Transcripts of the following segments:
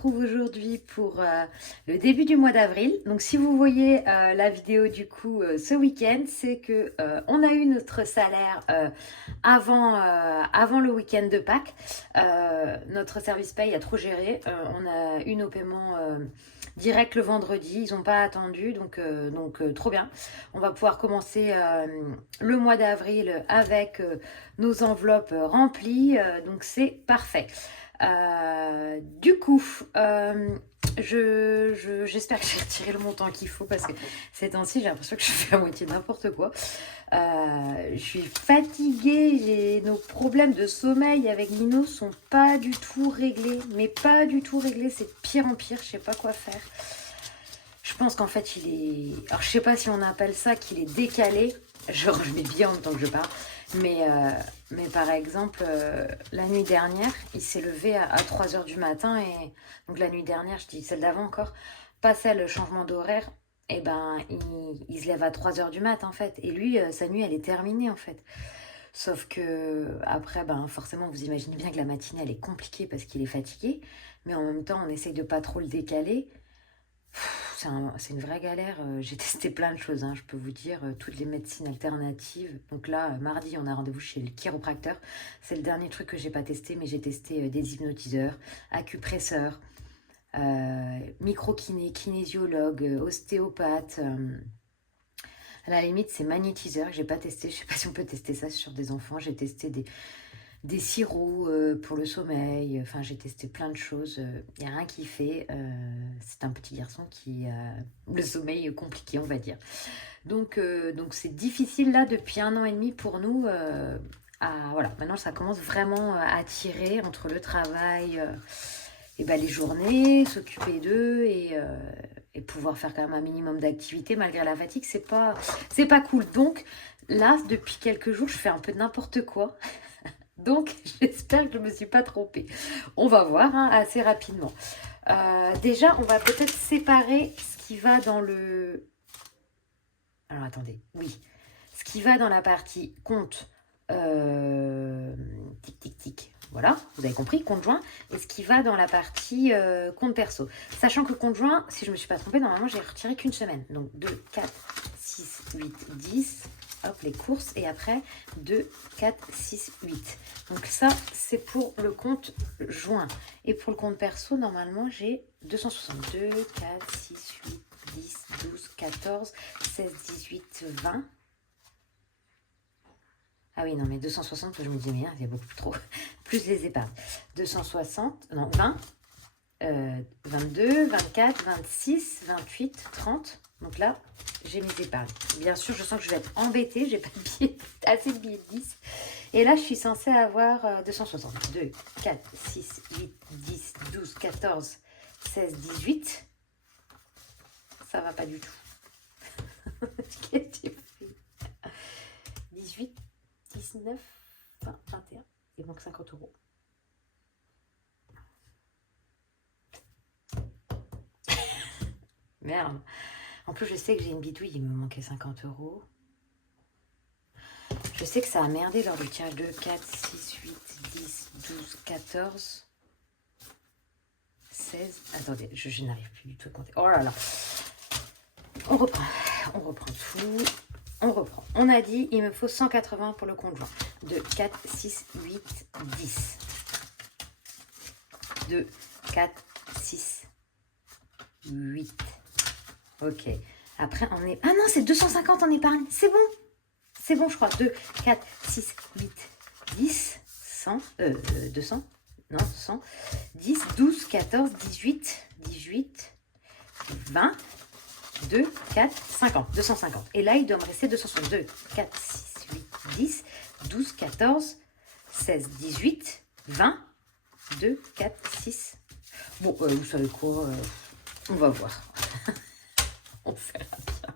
retrouve aujourd'hui pour le début du mois d'avril. Donc si vous voyez la vidéo du coup ce week-end, c'est que on a eu notre salaire avant le week-end de Pâques. Notre service paye a trop géré. On a eu nos paiements direct le vendredi. Ils n'ont pas attendu, donc trop bien. On va pouvoir commencer le mois d'avril avec nos enveloppes remplies. Donc c'est parfait. Du coup, j'espère que j'ai retiré le montant qu'il faut parce que ces temps-ci, j'ai l'impression que je fais à moitié n'importe quoi. Je suis fatiguée, nos problèmes de sommeil avec Nino sont pas du tout réglés, mais pas du tout réglés, c'est de pire en pire, je sais pas quoi faire. Je pense qu'en fait, il est... Alors, je sais pas si on appelle ça qu'il est décalé, je remets bien en même temps que je parle. Mais par exemple, la nuit dernière, il s'est levé à 3 h du matin. Et donc la nuit dernière, je dis celle d'avant encore, pas celle, le changement d'horaire, et ben il se lève à 3 h du matin en fait. Et lui, sa nuit, elle est terminée en fait. Sauf que après, ben forcément, vous imaginez bien que la matinée, elle est compliquée parce qu'il est fatigué. Mais en même temps, on essaye de pas trop le décaler. C'est une vraie galère. J'ai testé plein de choses, hein, je peux vous dire, toutes les médecines alternatives. Donc là, mardi, on a rendez-vous chez le chiropracteur. C'est le dernier truc que j'ai pas testé, mais j'ai testé des hypnotiseurs, acupresseurs, micro-kiné, kinésiologue, ostéopathe. À la limite, c'est magnétiseur que j'ai pas testé. Je sais pas si on peut tester ça sur des enfants. J'ai testé des sirops pour le sommeil. Enfin, j'ai testé plein de choses. Il n'y a rien qui fait. C'est un petit garçon qui a le sommeil compliqué, on va dire. Donc c'est difficile là depuis 1 an et demi pour nous. Voilà, maintenant ça commence vraiment à tirer entre le travail et ben, les journées, s'occuper d'eux et pouvoir faire quand même un minimum d'activité malgré la fatigue. C'est pas cool. Donc là, depuis quelques jours, je fais un peu de n'importe quoi. Donc, j'espère que je ne me suis pas trompée. On va voir hein, assez rapidement. Déjà, on va peut-être séparer ce qui va dans le... Alors, attendez. Oui. Ce qui va dans la partie compte... Tic, tic, tic. Voilà, vous avez compris, compte joint. Et ce qui va dans la partie compte perso. Sachant que compte joint, si je ne me suis pas trompée, normalement, j'ai retiré qu'une semaine. Donc, 2, 4, 6, 8, 10... Hop, les courses. Et après, 2, 4, 6, 8. Donc ça, c'est pour le compte joint. Et pour le compte perso, normalement, j'ai 262, 4, 6, 8, 10, 12, 14, 16, 18, 20. Ah oui, non, mais 260, je me dis, mais il y a beaucoup trop. Plus les épargnes. 260, non, 20, 22, 24, 26, 28, 30. Donc là, j'ai mes épargnes. Bien sûr, je sens que je vais être embêtée. J'ai pas de billets, assez de billets de 10. Et là, je suis censée avoir 260. 2, 4, 6, 8, 10, 12, 14, 16, 18. Ça va pas du tout. Qu'est-ce que tu fais? 18, 19, 20, 21. Il manque 50 euros. Merde. En plus, je sais que j'ai une bidouille, il me manquait 50 euros. Je sais que ça a merdé lors du tirage de 4, 6, 8, 10, 12, 14, 16. Attendez, je n'arrive plus du tout à compter. Oh là là. On reprend tout. On reprend. On a dit, il me faut 180 pour le compte joint. 2, 4, 6, 8, 10. 2, 4, 6, 8. Ok. Après, on est... Ah non, c'est 250 en épargne. C'est bon. C'est bon, je crois. 2, 4, 6, 8, 10, 100, 200. Non, 100. 10, 12, 14, 18, 18, 20, 2, 4, 50. 250. Et là, il doit me rester 262. 4, 6, 8, 10, 12, 14, 16, 18, 20, 2, 4, 6. Bon, vous savez quoi on va voir. On verra bien.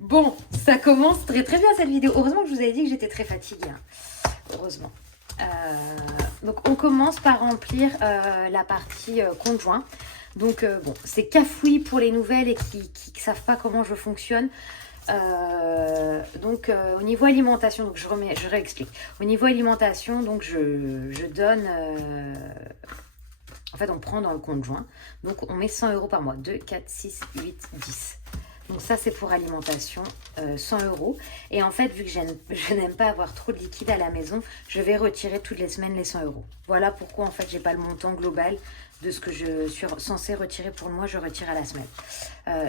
Bon, ça commence très très bien cette vidéo. Heureusement que je vous avais dit que j'étais très fatiguée. Hein. Heureusement. Donc on commence par remplir la partie conjoint. Donc bon, c'est cafouille pour les nouvelles et qui ne savent pas comment je fonctionne. Donc au niveau alimentation, donc je réexplique. Au niveau alimentation, donc je donne En fait, on prend dans le compte joint. Donc, on met 100 € par mois. 2, 4, 6, 8, 10. Donc ça, c'est pour alimentation, 100 €. Et en fait, vu que je n'aime pas avoir trop de liquide à la maison, je vais retirer toutes les semaines les 100 €. Voilà pourquoi, en fait, j'ai pas le montant global de ce que je suis censée retirer pour le mois, je retire à la semaine.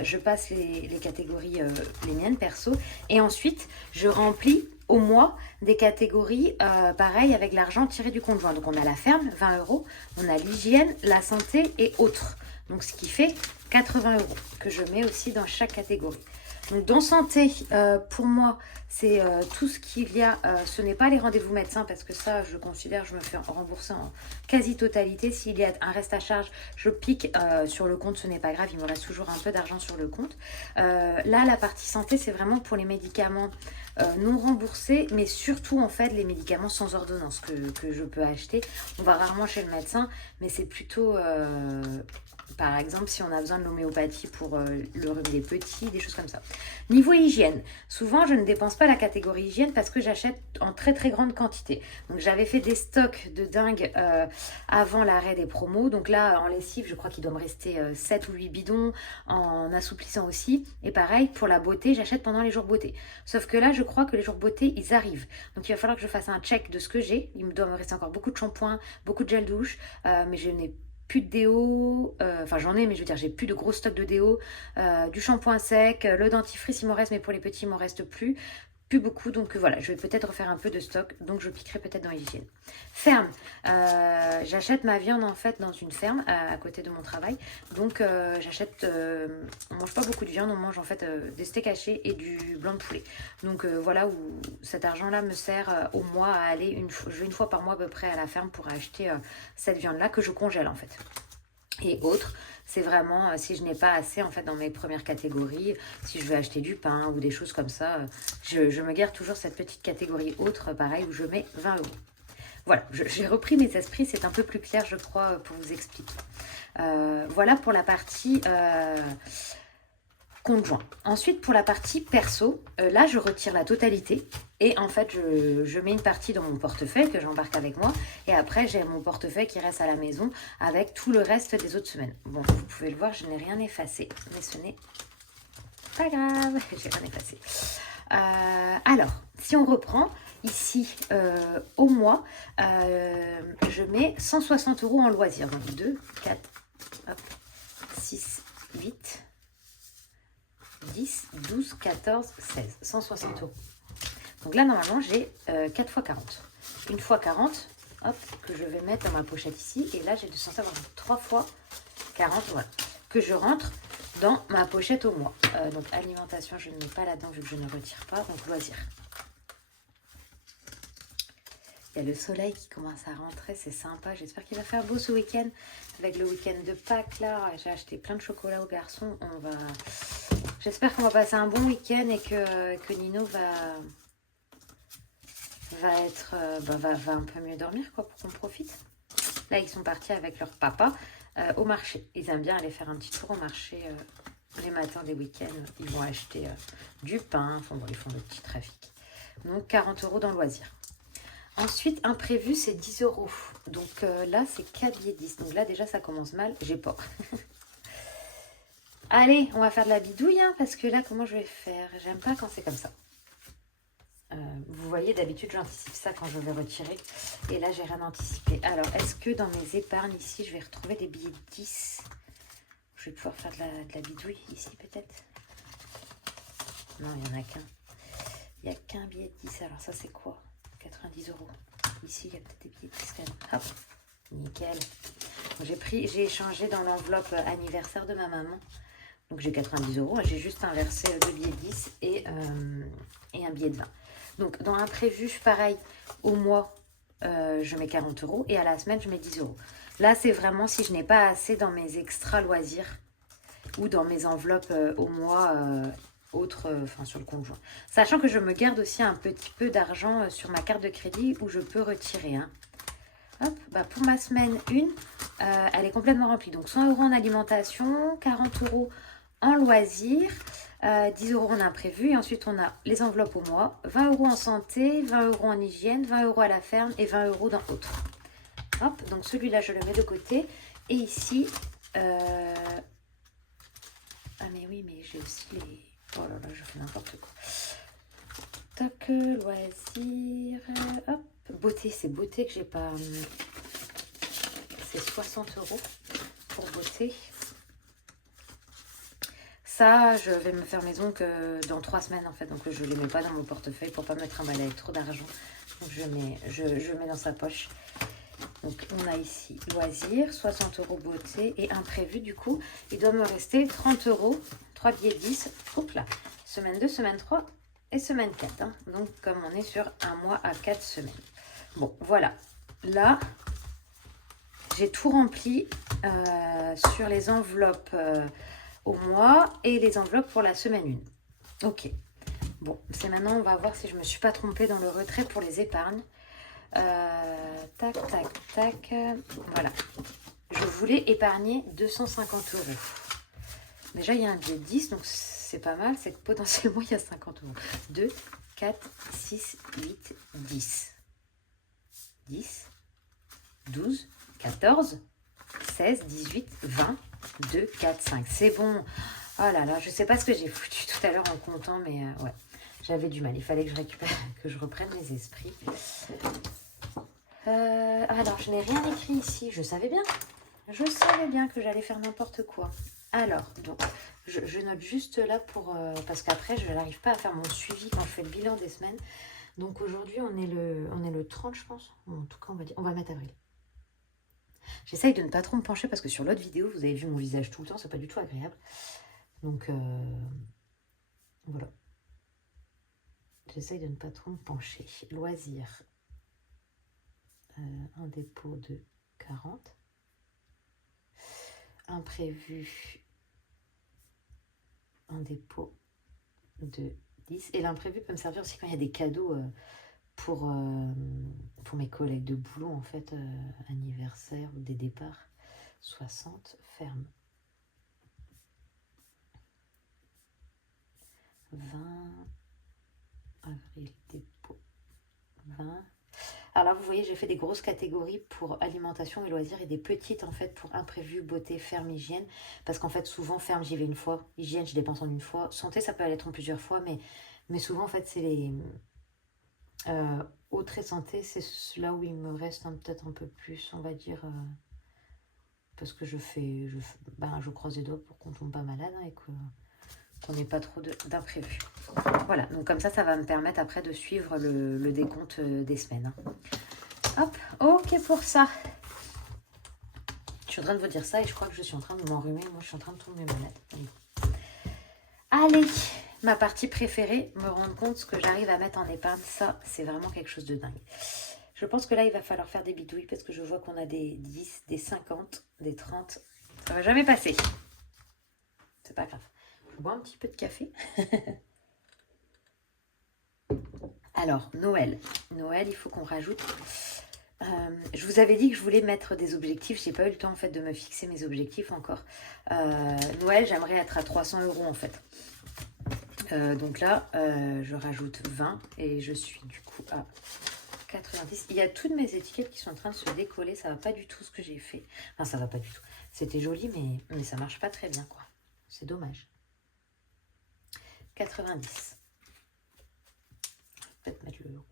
Je passe les catégories, les miennes perso. Et ensuite, je remplis au mois des catégories, pareil, avec l'argent tiré du compte joint. Donc, on a la ferme, 20 €. On a l'hygiène, la santé et autres. Donc, ce qui fait 80 € que je mets aussi dans chaque catégorie. Donc, dans santé, pour moi, c'est tout ce qu'il y a. Ce n'est pas les rendez-vous médecins parce que ça, je considère, je me fais rembourser en quasi-totalité. S'il y a un reste à charge, je pique sur le compte, ce n'est pas grave. Il me reste toujours un peu d'argent sur le compte. Là, la partie santé, c'est vraiment pour les médicaments non remboursés, mais surtout, en fait, les médicaments sans ordonnance que je peux acheter. On va rarement chez le médecin, mais c'est plutôt... par exemple, si on a besoin de l'homéopathie pour le rhume des petits, des choses comme ça. Niveau hygiène, souvent je ne dépense pas la catégorie hygiène parce que j'achète en très très grande quantité. Donc j'avais fait des stocks de dingue avant l'arrêt des promos. Donc là, en lessive, je crois qu'il doit me rester 7 ou 8 bidons, en assouplissant aussi. Et pareil, pour la beauté, j'achète pendant les jours beauté. Sauf que là, je crois que les jours beauté, ils arrivent. Donc il va falloir que je fasse un check de ce que j'ai. Il me doit me rester encore beaucoup de shampoing, beaucoup de gel douche, mais je n'ai plus de déo, enfin j'en ai, mais je veux dire j'ai plus de gros stocks de déo, du shampoing sec, le dentifrice il m'en reste, mais pour les petits il m'en reste plus beaucoup, donc voilà, je vais peut-être refaire un peu de stock, donc je piquerai peut-être dans l'hygiène. Ferme, j'achète ma viande en fait dans une ferme à côté de mon travail, donc j'achète, on mange pas beaucoup de viande, on mange en fait des steaks hachés et du blanc de poulet, donc voilà où cet argent là me sert au mois à aller je vais une fois par mois à peu près à la ferme pour acheter cette viande là que je congèle en fait. Et autres, c'est vraiment si je n'ai pas assez en fait dans mes premières catégories, si je veux acheter du pain ou des choses comme ça, je me garde toujours cette petite catégorie autre, pareil, où je mets 20 €. Voilà, j'ai repris mes esprits, c'est un peu plus clair je crois pour vous expliquer. Voilà pour la partie compte joint. Ensuite, pour la partie perso, là, je retire la totalité. Et en fait, je mets une partie dans mon portefeuille que j'embarque avec moi. Et après, j'ai mon portefeuille qui reste à la maison avec tout le reste des autres semaines. Bon, vous pouvez le voir, je n'ai rien effacé. Mais ce n'est pas grave, j'ai rien effacé. Alors, si on reprend, ici, au mois, je mets 160 € en loisirs. Donc 2, 4, hop, 6, 8... 10, 12, 14, 16, 160 €. Donc là, normalement, j'ai 4 fois 40. Une fois 40, hop, que je vais mettre dans ma pochette ici. Et là, j'ai censé avoir 3 fois 40, voilà, que je rentre dans ma pochette au mois. Donc alimentation, je ne mets pas là-dedans vu que je ne retire pas. Donc loisirs. Il y a le soleil qui commence à rentrer, c'est sympa. J'espère qu'il va faire beau ce week-end. Avec le week-end de Pâques, là, j'ai acheté plein de chocolat aux garçons. J'espère qu'on va passer un bon week-end et que Nino va un peu mieux dormir, quoi, pour qu'on profite. Là, ils sont partis avec leur papa au marché. Ils aiment bien aller faire un petit tour au marché les matins des week-ends. Ils vont acheter du pain. Enfin, bon, ils font le petit trafic. Donc, 40 € dans le loisir. Ensuite, imprévu, c'est 10 €. Donc là, c'est 4 billets 10. Donc là, déjà, ça commence mal. J'ai peur. Allez, on va faire de la bidouille, hein, parce que là, comment je vais faire? J'aime pas quand c'est comme ça. Vous voyez, d'habitude, j'anticipe ça quand je vais retirer. Et là, j'ai rien anticipé. Alors, est-ce que dans mes épargnes, ici, je vais retrouver des billets de 10? Je vais pouvoir faire de la bidouille ici, peut-être? Non, il n'y en a qu'un. Il n'y a qu'un billet de 10. Alors, ça, c'est quoi? 90 €. Ici, il y a peut-être des billets de 10 quand même. Hop, nickel. J'ai échangé dans l'enveloppe anniversaire de ma maman. Donc, j'ai 90 €. J'ai juste inversé 2 billets de 10 et un billet de 20. Donc, dans l'imprévu, pareil, au mois, je mets 40 € et à la semaine, je mets 10 €. Là, c'est vraiment si je n'ai pas assez dans mes extra loisirs ou dans mes enveloppes au mois sur le compte joint. Sachant que je me garde aussi un petit peu d'argent sur ma carte de crédit où je peux retirer. Hein. Hop, pour ma semaine 1, elle est complètement remplie. Donc 100 € en alimentation, 40 € en loisirs, 10 € en imprévu. Et ensuite, on a les enveloppes au mois, 20 € en santé, 20 € en hygiène, 20 € à la ferme et 20 € dans autres. Hop, donc celui-là, je le mets de côté. Et ici, ah mais oui, mais j'ai aussi les... Oh là là, je fais n'importe quoi. Tac, loisirs, hop, beauté, c'est beauté que j'ai pas... C'est 60 € pour beauté. Ça, je vais me faire maison que dans 3 semaines en fait, donc je ne les mets pas dans mon portefeuille pour pas me trimballer avec trop d'argent. Donc je mets dans sa poche. Donc on a ici loisirs, 60 € beauté et imprévu du coup. Il doit me rester 30 €, 3 billets 10. Hop là, semaine 2, semaine 3 et semaine 4. Hein. Donc comme on est sur un mois à 4 semaines. Bon, voilà. Là, j'ai tout rempli sur les enveloppes au mois et les enveloppes pour la semaine 1. Ok. Bon, c'est maintenant, on va voir si je ne me suis pas trompée dans le retrait pour les épargnes. Tac, tac, tac. Voilà. Je voulais épargner 250 €. Déjà, il y a un billet de 10, donc c'est pas mal. C'est que potentiellement, il y a 50 €. 2, 4, 6, 8, 10. 10, 12, 14, 16, 18, 20, 2, 4, 5. C'est bon. Oh là là, je sais pas ce que j'ai foutu tout à l'heure en comptant, mais ouais, j'avais du mal. Il fallait que je récupère, que je reprenne mes esprits. Alors, je n'ai rien écrit ici. Je savais bien que j'allais faire n'importe quoi. Alors, donc, je note juste là pour... parce qu'après, je n'arrive pas à faire mon suivi quand je fais le bilan des semaines. Donc, aujourd'hui, on est le 30, je pense. Bon, en tout cas, on va mettre avril. J'essaye de ne pas trop me pencher parce que sur l'autre vidéo, vous avez vu mon visage tout le temps. C'est pas du tout agréable. Donc, voilà. J'essaye de ne pas trop me pencher. Loisirs. Un dépôt de 40. Imprévu. Un dépôt de 10. Et l'imprévu peut me servir aussi quand il y a des cadeaux pour mes collègues de boulot, en fait, anniversaire ou des départs. 60, ferme. 20, avril, dépôt, 20. Alors là, vous voyez, j'ai fait des grosses catégories pour alimentation et loisirs et des petites, en fait, pour imprévu, beauté, ferme, hygiène. Parce qu'en fait, souvent, ferme, j'y vais une fois. Hygiène, je dépense en une fois. Santé, ça peut aller être en plusieurs fois, mais souvent, en fait, c'est les... autre et santé, c'est là où il me reste peut-être un peu plus, on va dire... parce que je croise les doigts pour qu'on tombe pas malade hein, et qu'on n'ait pas trop d'imprévus. Voilà, donc comme ça va me permettre après de suivre le décompte des semaines. Hein. Hop, ok pour ça. Je suis en train de vous dire ça et je crois que je suis en train de m'enrhumer. Moi, je suis en train de tourner ma manette. Allez, ma partie préférée, me rendre compte que j'arrive à mettre en épargne. Ça, c'est vraiment quelque chose de dingue. Je pense que là, il va falloir faire des bidouilles parce que je vois qu'on a des 10, des 50, des 30. Ça va jamais passer. C'est pas grave. Je bois un petit peu de café. Alors, Noël. Noël, il faut qu'on rajoute... je vous avais dit que je voulais mettre des objectifs. Je n'ai pas eu le temps en fait de me fixer mes objectifs encore. Noël, j'aimerais être à 300 € en fait. Donc là, je rajoute 20 et je suis du coup à 90. Il y a toutes mes étiquettes qui sont en train de se décoller. Ça va pas du tout ce que j'ai fait. Enfin, ça va pas du tout. C'était joli, mais ça marche pas très bien, quoi. C'est dommage. 90. Je vais peut-être mettre le euro.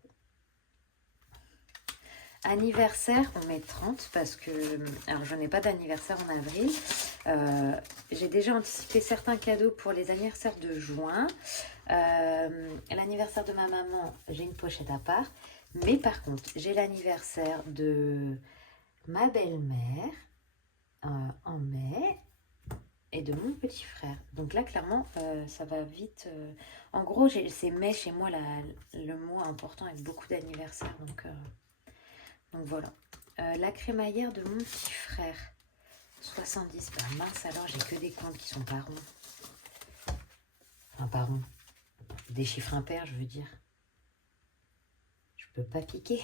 Anniversaire, on met 30 parce que... Alors, je n'ai pas d'anniversaire en avril. J'ai déjà anticipé certains cadeaux pour les anniversaires de juin. L'anniversaire de ma maman, j'ai une pochette à part. Mais par contre, j'ai l'anniversaire de ma belle-mère en mai et de mon petit frère. Donc là, clairement, ça va vite. En gros, c'est mai chez moi le mois important avec beaucoup d'anniversaires. Donc voilà. La crémaillère de mon petit frère, 70. Ben mince alors, j'ai que des comptes qui sont pas ronds. Enfin, pas ronds. Des chiffres impairs, je veux dire. Je peux pas piquer.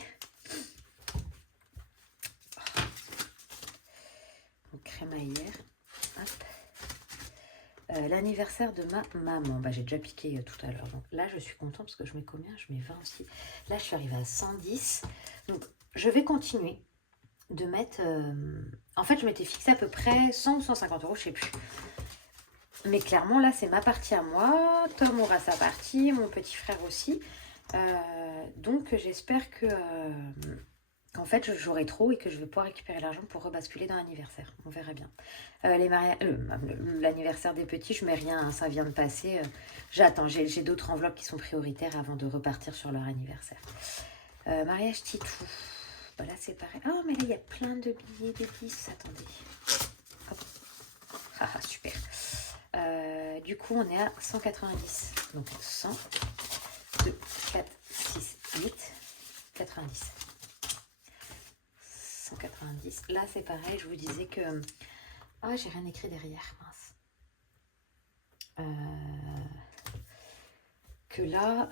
Donc, crémaillère. Hop. L'anniversaire de ma maman. Bah, j'ai déjà piqué tout à l'heure. Donc là, je suis contente parce que je mets combien? Je mets 20 aussi. Là, je suis arrivée à 110. Donc, je vais continuer de mettre... En fait, je m'étais fixé à peu près 100 ou 150 euros, je sais plus. Mais clairement, là, c'est ma partie à moi. Tom aura sa partie, mon petit frère aussi. Donc, j'espère que... qu'en fait, j'aurai trop et que je vais pouvoir récupérer l'argent pour rebasculer dans l'anniversaire. On verra bien. L'anniversaire des petits, je mets rien, hein, ça vient de passer. J'attends, j'ai d'autres enveloppes qui sont prioritaires avant de repartir sur leur anniversaire. Mariage Titou. Bah là, c'est pareil. Oh, mais là, il y a plein de billets de 10. Attendez. Hop. Ah, super. Du coup, on est à 190. Donc, 100, 2, 4, 6, 8, 90. 190. Là, c'est pareil. Je vous disais que... Ah, j'ai rien écrit derrière. Mince. Que là,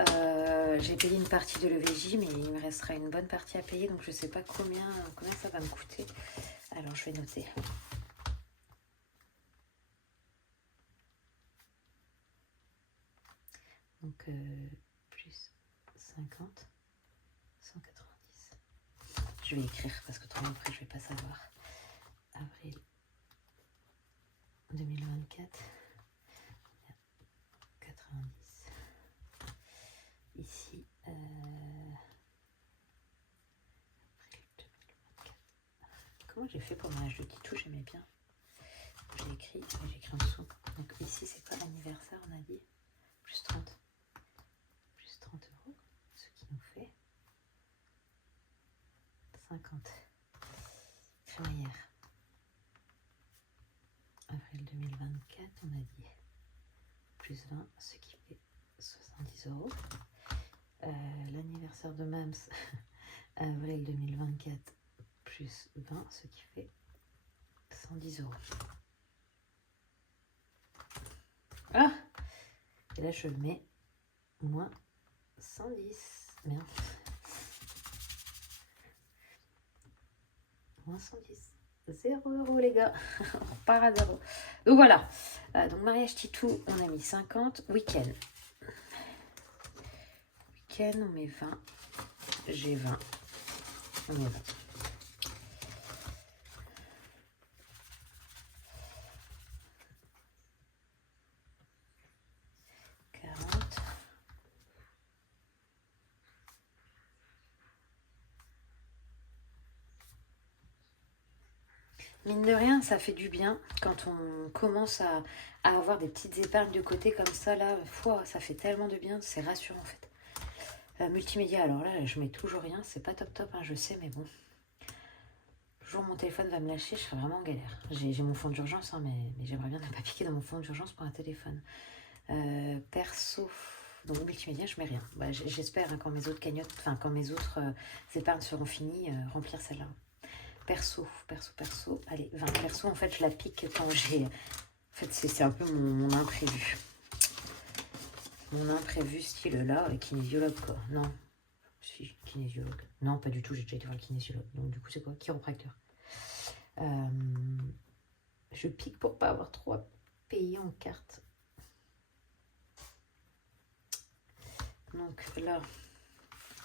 j'ai payé une partie de l'EVJ, mais il me restera une bonne partie à payer. Donc, je ne sais pas combien ça va me coûter. Alors, je vais noter. Donc, plus 50, 190. Je vais écrire parce que autrement après, je ne vais pas savoir. Avril 2024, 90. Ici, avril 2024. Comment j'ai fait pour mon âge de Titou? J'aimais bien. J'ai écrit en dessous. Donc, ici, c'est quoi l'anniversaire? On a dit plus 30. Plus 30 euros, ce qui nous fait 50. Crémaillère. Avril 2024, on a dit plus 20, ce qui fait 70 euros. L'anniversaire de Mams, avril 2024, plus 20, ce qui fait 110 euros. Ah! Et là, je le mets moins 110. Merde. Moins 110. 0 euros, les gars. On repart à 0. Donc voilà. Donc mariage Titou, on a mis 50. Week-end. Week-end, on met 20. J'ai 20. On met 20. Mine de rien, ça fait du bien quand on commence à avoir des petites épargnes de côté comme ça. Là, ça fait tellement de bien, c'est rassurant en fait. Multimédia, alors là, je mets toujours rien, c'est pas top top, hein, je sais, mais bon. Le jour où mon téléphone va me lâcher, je serai vraiment en galère. J'ai mon fonds d'urgence, hein, mais j'aimerais bien ne pas piquer dans mon fonds d'urgence pour un téléphone. Perso, donc multimédia, je mets rien. Bah, j'espère hein, quand mes autres cagnottes, enfin quand mes autres épargnes seront finies, remplir celle-là. Perso. Allez, 20 perso, en fait, je la pique quand j'ai... En fait, c'est un peu mon imprévu. Mon imprévu style là, kinésiologue, quoi. Non. Si, kinésiologue. Non, pas du tout, j'ai déjà été voir le kinésiologue. Donc, du coup, c'est quoi? Chiropracteur. Je pique pour pas avoir trop à payer en carte. Donc, là,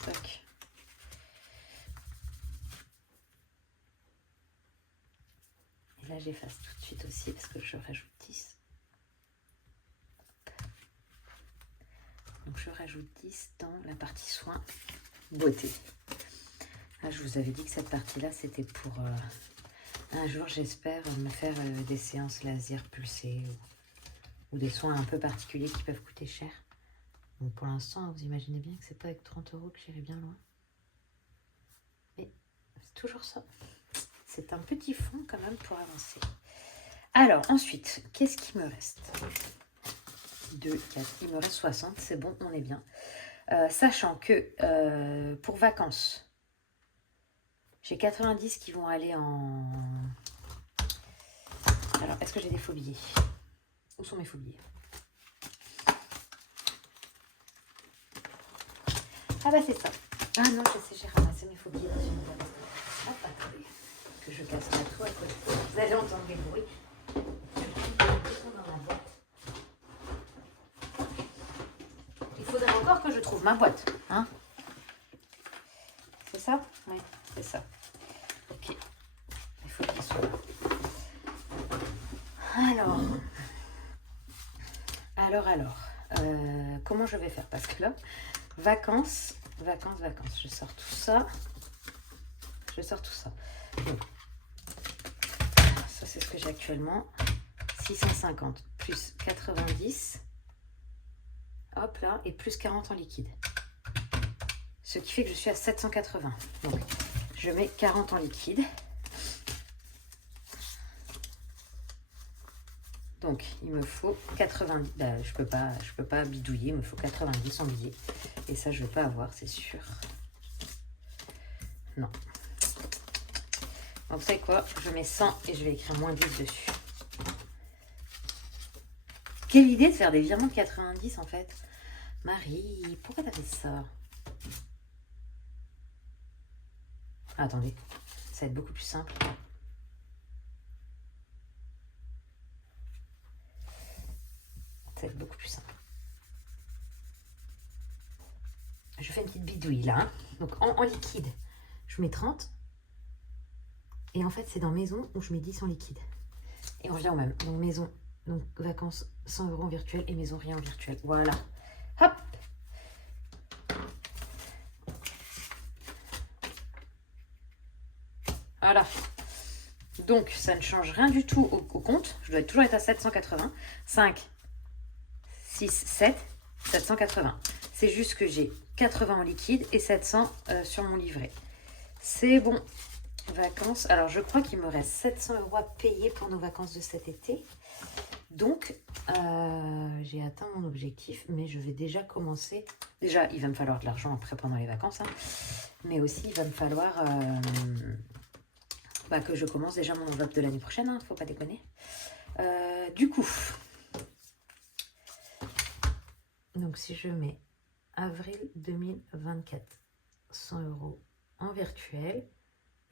tac. Et là, j'efface tout de suite aussi parce que je rajoute 10. Donc, je rajoute 10 dans la partie soins beauté. Ah, je vous avais dit que cette partie-là, c'était pour un jour, j'espère, me faire des séances laser pulsées ou des soins un peu particuliers qui peuvent coûter cher. Donc, pour l'instant, vous imaginez bien que c'est pas avec 30 euros que j'irai bien loin. Mais c'est toujours ça. C'est un petit fond quand même pour avancer. Alors, ensuite, qu'est-ce qui me reste? 2, 4, il me reste 60, c'est bon, on est bien. Sachant que pour vacances, j'ai 90 qui vont aller en... Alors, est-ce que j'ai des faux billets? Où sont mes faux billets? Ah bah c'est ça. Ah non, je sais, j'ai ramassé mes faux billets dans une boîte. Hop, attendez, que je casse pas tout à côté. Vous allez entendre les bruits. Ils sont dans ma boîte. Il faudrait encore que je trouve ma boîte, hein? C'est ça? Oui, c'est ça. Ok. Alors, comment je vais faire? Parce que là, vacances, je sors tout ça. Donc, ça, c'est ce que j'ai actuellement. 650 plus 90. Hop là, et plus 40 en liquide. Ce qui fait que je suis à 780. Donc, je mets 40 en liquide. Donc, il me faut 90. Bah, je peux pas bidouiller, il me faut 90 en billets. Et ça, je ne vais pas avoir, c'est sûr. Non. Donc, vous savez quoi? Je mets 100 et je vais écrire moins 10 dessus. Quelle idée de faire des virements de 90 en fait. Marie, pourquoi t'as fait ça? Ah, attendez, ça va être beaucoup plus simple. Ça va être beaucoup plus simple. Je fais une petite bidouille là. Hein. Donc en liquide, je mets 30. Et en fait, c'est dans maison où je mets 10 en liquide. Et on revient au même. Donc maison, donc vacances 100 € en virtuel et maison rien en virtuel. Voilà. Hop. Voilà. Donc, ça ne change rien du tout au compte. Je dois toujours être à 780. 5, 6, 7, 780. C'est juste que j'ai 80 en liquide et 700 sur mon livret. C'est bon. Vacances. Alors, je crois qu'il me reste 700 € à payer pour nos vacances de cet été. Donc, j'ai atteint mon objectif, mais je vais déjà commencer. Déjà, il va me falloir de l'argent après pendant les vacances. Hein. Mais aussi, il va me falloir que je commence déjà mon enveloppe de l'année prochaine. Hein, faut pas déconner. Du coup, donc si je mets avril 2024, 100 € en virtuel.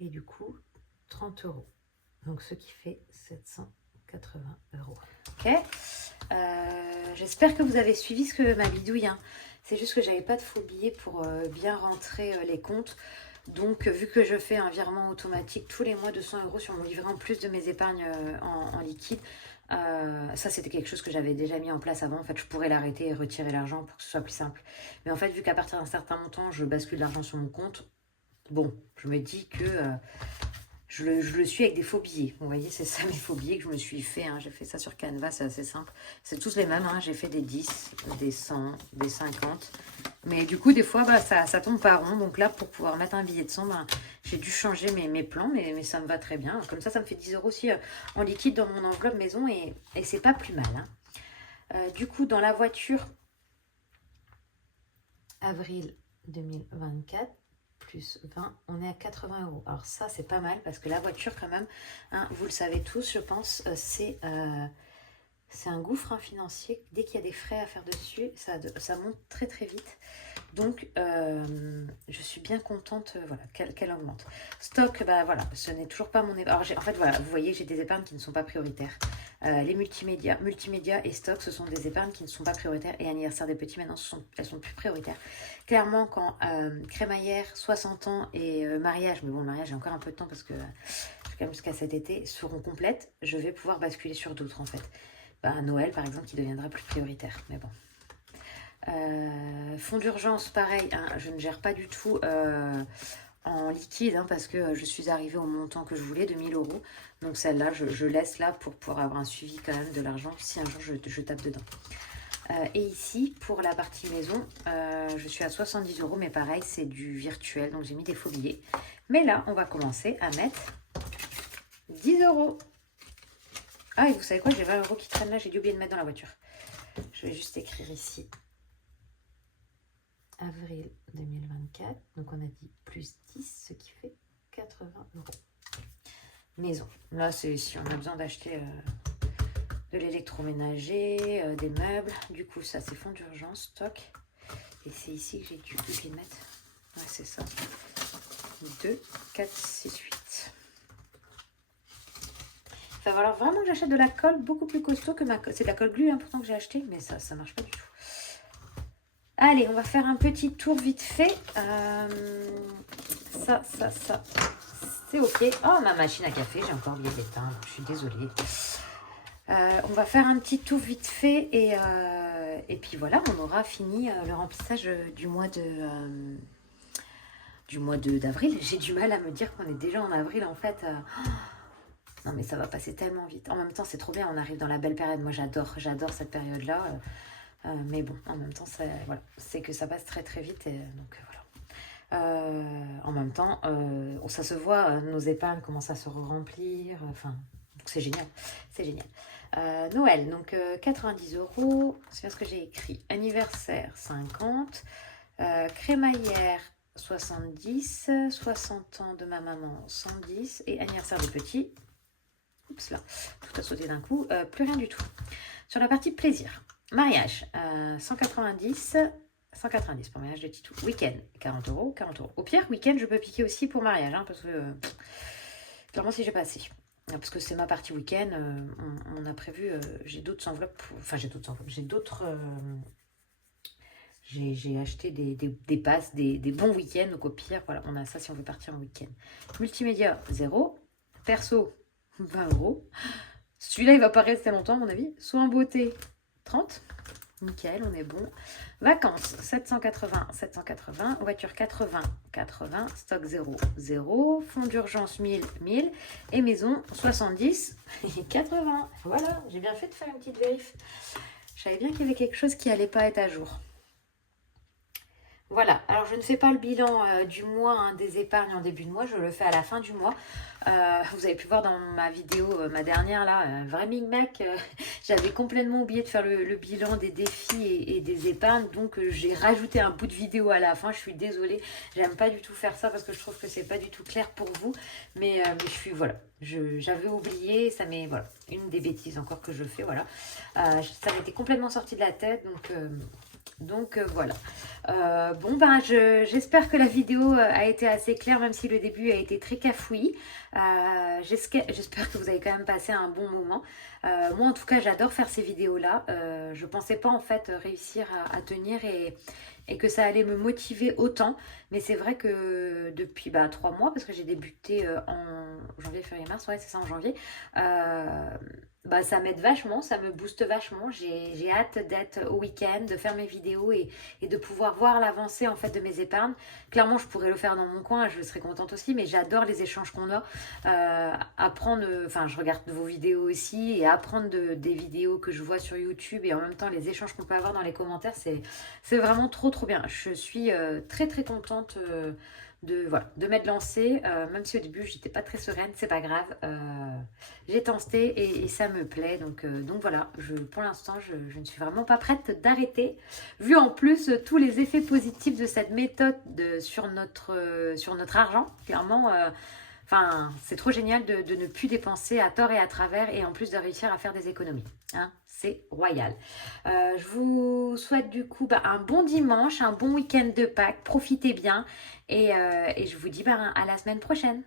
Et du coup, 30 €. Donc, ce qui fait 780 €. Ok. J'espère que vous avez suivi ma bidouille. Hein. C'est juste que j'avais pas de faux billets pour bien rentrer les comptes. Donc, vu que je fais un virement automatique tous les mois de 100 € sur mon livret en plus de mes épargnes en liquide, ça c'était quelque chose que j'avais déjà mis en place avant. En fait, je pourrais l'arrêter et retirer l'argent pour que ce soit plus simple. Mais en fait, vu qu'à partir d'un certain montant, je bascule l'argent sur mon compte, bon, je me dis que je le suis avec des faux billets. Vous voyez, c'est ça mes faux billets que je me suis fait. Hein. J'ai fait ça sur Canva, c'est assez simple. C'est tous les mêmes. Hein. J'ai fait des 10, des 100, des 50. Mais du coup, des fois, ça tombe pas rond. Donc là, pour pouvoir mettre un billet de 100, j'ai dû changer mes plans. Mais ça me va très bien. Comme ça me fait 10 € aussi en liquide dans mon enveloppe maison. Et c'est pas plus mal. Hein. Du coup, dans la voiture, avril 2024. Plus 20, on est à 80 €. Alors ça, c'est pas mal parce que la voiture, quand même, hein, vous le savez tous, je pense, c'est un gouffre financier. Dès qu'il y a des frais à faire dessus, ça monte très très vite. Donc, je suis bien contente voilà, qu'elle augmente. Stock, voilà, ce n'est toujours pas mon épargne. En fait, voilà, vous voyez, j'ai des épargnes qui ne sont pas prioritaires. Les multimédia et stock, ce sont des épargnes qui ne sont pas prioritaires. Et anniversaire des petits, maintenant, elles sont plus prioritaires. Clairement, quand crémaillère, 60 ans et mariage, mais bon, le mariage, j'ai encore un peu de temps parce que quand même jusqu'à cet été, seront complètes, je vais pouvoir basculer sur d'autres, en fait. Noël, par exemple, qui deviendra plus prioritaire. Mais bon. Fonds d'urgence, pareil, hein, je ne gère pas du tout en liquide hein, parce que je suis arrivée au montant que je voulais de 1000 €. Donc celle-là, je laisse là pour pouvoir avoir un suivi quand même de l'argent si un jour je tape dedans. Et ici, pour la partie maison, je suis à 70 €, mais pareil, c'est du virtuel, donc j'ai mis des faux billets. Mais là, on va commencer à mettre 10 €. Ah, et vous savez quoi, j'ai 20 € qui traînent là, j'ai dû oublier de mettre dans la voiture. Je vais juste écrire ici. Avril 2024, donc on a dit plus 10, ce qui fait 80 €. Maison, là c'est si on a besoin d'acheter de l'électroménager, des meubles, du coup ça c'est fonds d'urgence, stock, et c'est ici que j'ai dû oublier de mettre, ouais c'est ça, 2, 4, 6, 8. Il va falloir vraiment que j'achète de la colle beaucoup plus costaud que ma colle, c'est de la colle glue hein, pourtant que j'ai acheté, mais ça marche pas du tout. Allez, on va faire un petit tour vite fait. Ça, c'est ok. Oh, ma machine à café, j'ai encore oublié d'éteindre. Je suis désolée. On va faire un petit tour vite fait et puis voilà, on aura fini le remplissage du mois d'avril. J'ai du mal à me dire qu'on est déjà en avril en fait. Non mais ça va passer tellement vite. En même temps c'est trop bien, on arrive dans la belle période. Moi j'adore cette période-là. Mais bon, en même temps voilà, c'est que ça passe très très vite et donc voilà. En même temps, ça se voit, nos épargnes commencent à se remplir. Enfin, donc c'est génial, c'est génial. Noël, donc 90 €, c'est bien ce que j'ai écrit. Anniversaire 50, crémaillère 70, 60 ans de ma maman 110 et anniversaire des petits. Oups là, tout a sauté d'un coup, plus rien du tout. Sur la partie plaisir, mariage 190. 190 pour mariage de Titou. Week-end, 40 €, 40 €. Au pire, week-end, je peux piquer aussi pour mariage, hein, parce que clairement, si j'ai pas assez. Parce que c'est ma partie week-end, on a prévu, j'ai d'autres enveloppes, enfin j'ai d'autres enveloppes, j'ai acheté des passes, des bons week-ends, donc au pire, voilà, on a ça si on veut partir en week-end. Multimédia, 0. Perso, 20 €. Celui-là, il va pas rester longtemps, à mon avis. Soins beauté, 30. Nickel, on est bon. Vacances, 780, 780. Voiture, 80, 80. Stock 0, 0. Fonds d'urgence, 1000, 1000. Et maison, 70 et 80. Voilà, j'ai bien fait de faire une petite vérif. Je savais bien qu'il y avait quelque chose qui allait pas être à jour. Voilà, alors je ne fais pas le bilan du mois, hein, des épargnes en début de mois, je le fais à la fin du mois. Vous avez pu voir dans ma vidéo, ma dernière là, vrai micmac, j'avais complètement oublié de faire le bilan des défis et des épargnes, donc j'ai rajouté un bout de vidéo à la fin. Je suis désolée, j'aime pas du tout faire ça parce que je trouve que c'est pas du tout clair pour vous, mais voilà, j'avais oublié, ça m'est, voilà, une des bêtises encore que je fais, voilà. Ça m'était complètement sorti de la tête, donc voilà. Bon ben j'espère que la vidéo a été assez claire, même si le début a été très cafouillis. J'espère que vous avez quand même passé un bon moment. Moi en tout cas j'adore faire ces vidéos là. Je pensais pas en fait réussir à tenir et que ça allait me motiver autant. Mais c'est vrai que depuis 3 mois, parce que j'ai débuté en janvier, février, mars, ouais c'est ça, en janvier. Ça m'aide vachement, ça me booste vachement. J'ai hâte d'être au week-end, de faire mes vidéos et de pouvoir voir l'avancée en fait de mes épargnes. Clairement, je pourrais le faire dans mon coin, je serais contente aussi, mais j'adore les échanges qu'on a. Apprendre, enfin, je regarde vos vidéos aussi et apprendre des vidéos que je vois sur YouTube et en même temps les échanges qu'on peut avoir dans les commentaires, c'est vraiment trop bien. Je suis très très contente de m'être lancée, même si au début j'étais pas très sereine, c'est pas grave, j'ai tenté et ça me plaît, donc voilà, pour l'instant je ne suis vraiment pas prête d'arrêter, vu en plus tous les effets positifs de cette méthode sur notre argent, clairement. Enfin, c'est trop génial de ne plus dépenser à tort et à travers et en plus de réussir à faire des économies. Hein, c'est royal. Je vous souhaite du coup un bon dimanche, un bon week-end de Pâques. Profitez bien et je vous dis à la semaine prochaine.